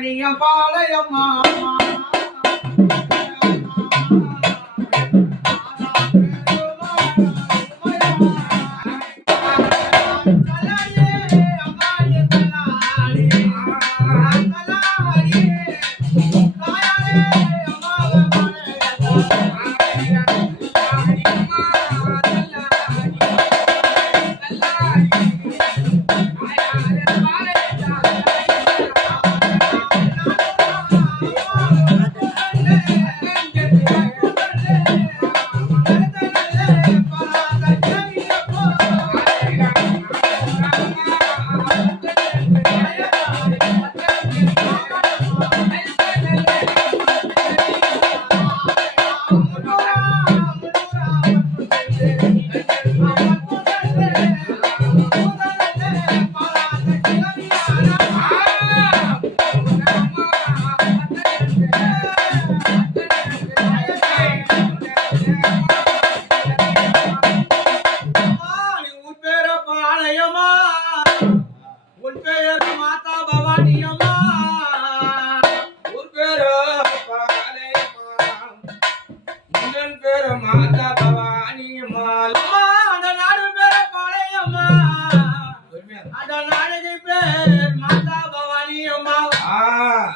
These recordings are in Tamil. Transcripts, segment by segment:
பழனியம் பாளையம்மா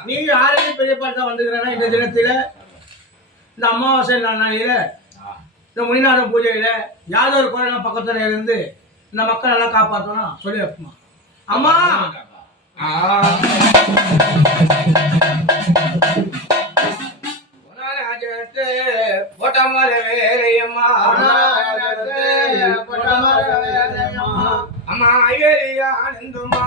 நீங்க யாரையும் பெரிய பார்த்தா வந்துக்கிறேன்னா இந்த தினத்தில இந்த அமாவாசை நாளையில இந்த முனிநாதம் பூஜையில யாதோ ஒரு குறை பக்கத்துல இருந்து இந்த மக்கள் எல்லாம் காப்பாற்றணும் சொல்லி வைப்போமா அம்மா அம்மா ஐயரியா ஆனந்தமா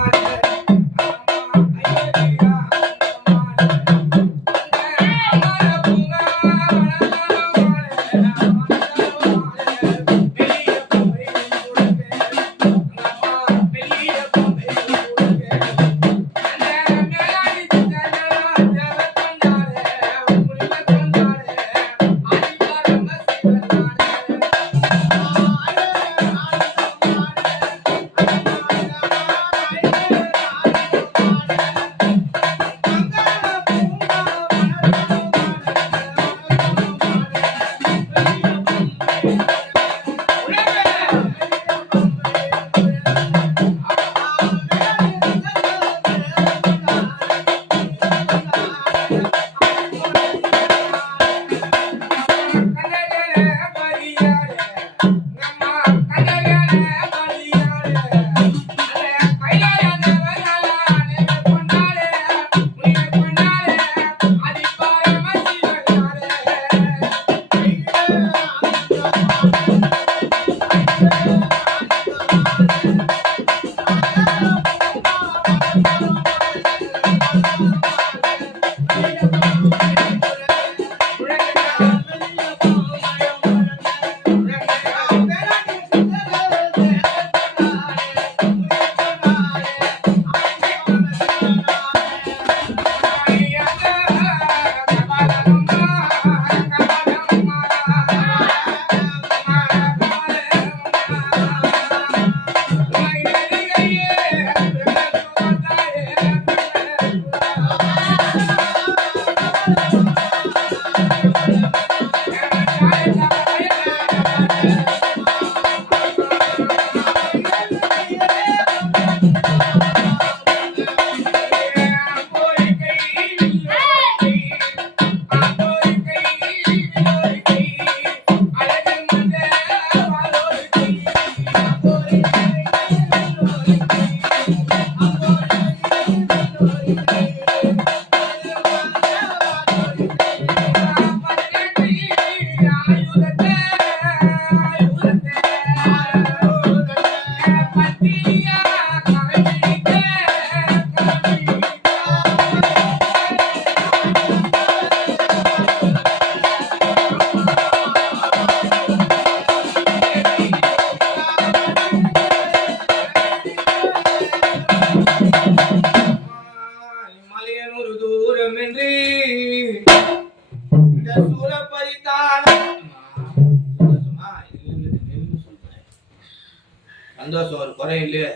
சந்தோஷம் ஒரு குறை இல்லையே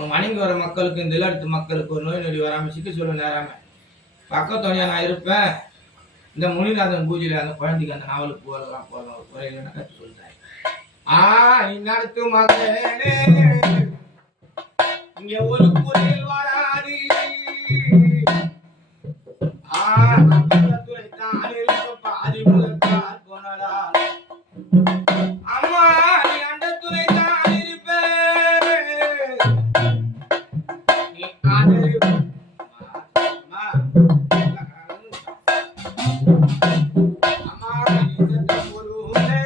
வணங்கி வர மக்களுக்கு இந்த இல்லத்து மக்களுக்கு ஒரு நோய் நொடி வராம சிக்கி சொல்ல நேராம பக்கத்தோனியா நான் இருப்பேன். இந்த முனிநாதன் பூஜையில அந்த குழந்தைக்கு அந்த நாவலுக்கு போகலாம் போகலாம் ஒரு குறையில கற்று சொல்றேன். நடத்து மகனே இங்க ஒரு குறையில் வராது. பாதி முதற்கால் போனடா அம்மா நீ அண்ட துணை தான் இருப்ப. நீ ஆதரவு அம்மா நீ சத்த பொருளே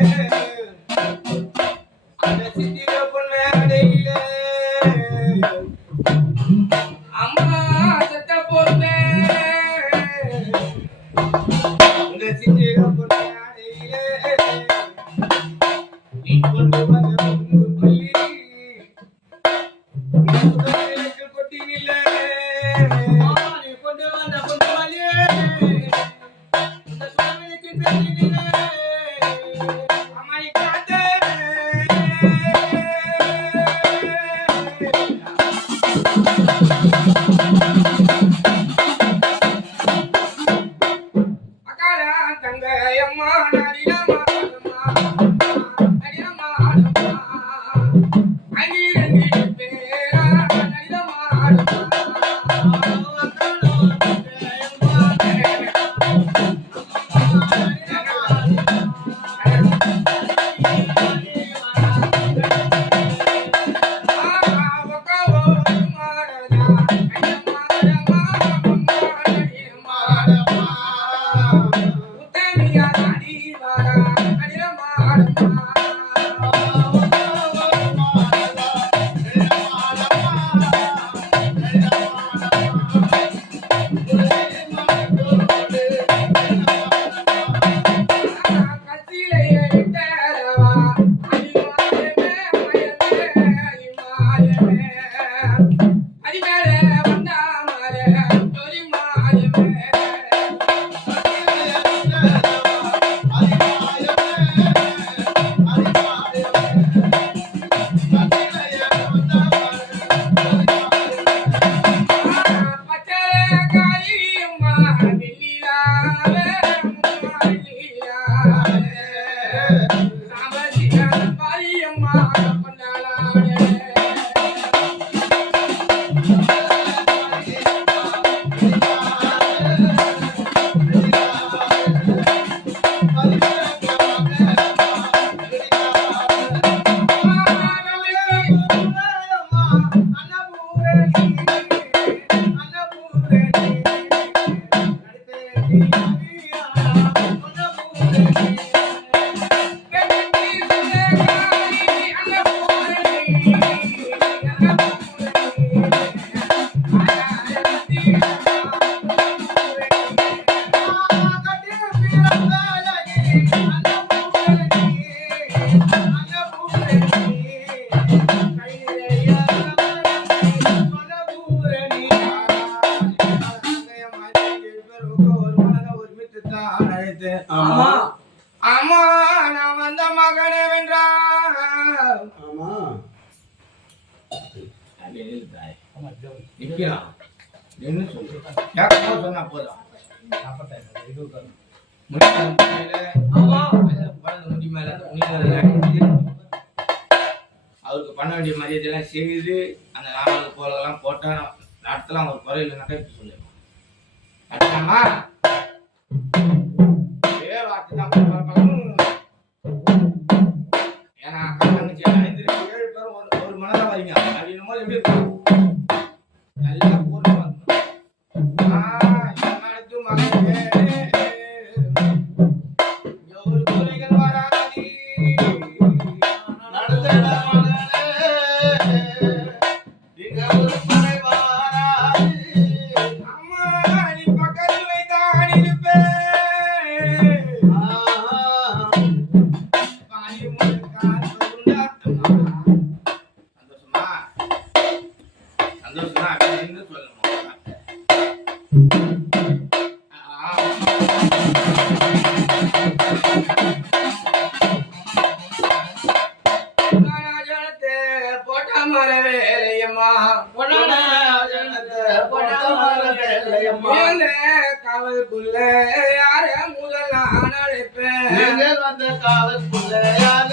அந்த சித்திர பொண்ணு அடையிலே அம்மா சத்த பொருளே அந்த சித்திர பொண்ணு அடையிலே நீ கொண்டு வந்த பொங்கு பள்ளி கொட்டினில்லை. நீ கொண்டு வந்த பொங்கு பள்ளி இந்த சுவாமிக்கு பேசினில்லை. அம்மாடி காத்தே அக்கால தங்க அம்மா நடினமா அம்மா நான் வந்த மகனே வென்றான். சொன்னா போதும் அவருக்கு பண்ண வேண்டிய மரியாதையெல்லாம் செய்து அந்த நாவலுக்கு போறதெல்லாம் போட்டா நடத்தலாம். ஒரு குறை இல்லைனாக்கா இப்ப சொல்லிடலாம். ஏன்னா அக்கா தங்கச்சி 7 பேரும் ஒரு மனதான் வரீங்க அப்படின்னும் போது எப்படி இருக்கும்? நல்லா பூர்ணமா ஒரு குறைகள் வராது. அம்மா நீ பக்கத்துல தான் இருப்பேன். சந்தோஷமா மர வேலையம்மா பொன்னான பொன்னான வேலையம்மா. மேல காவல்குள்ள யார முதல் நான் அழைப்பேன் நீங்கள் வந்த காவல்குள்ள யார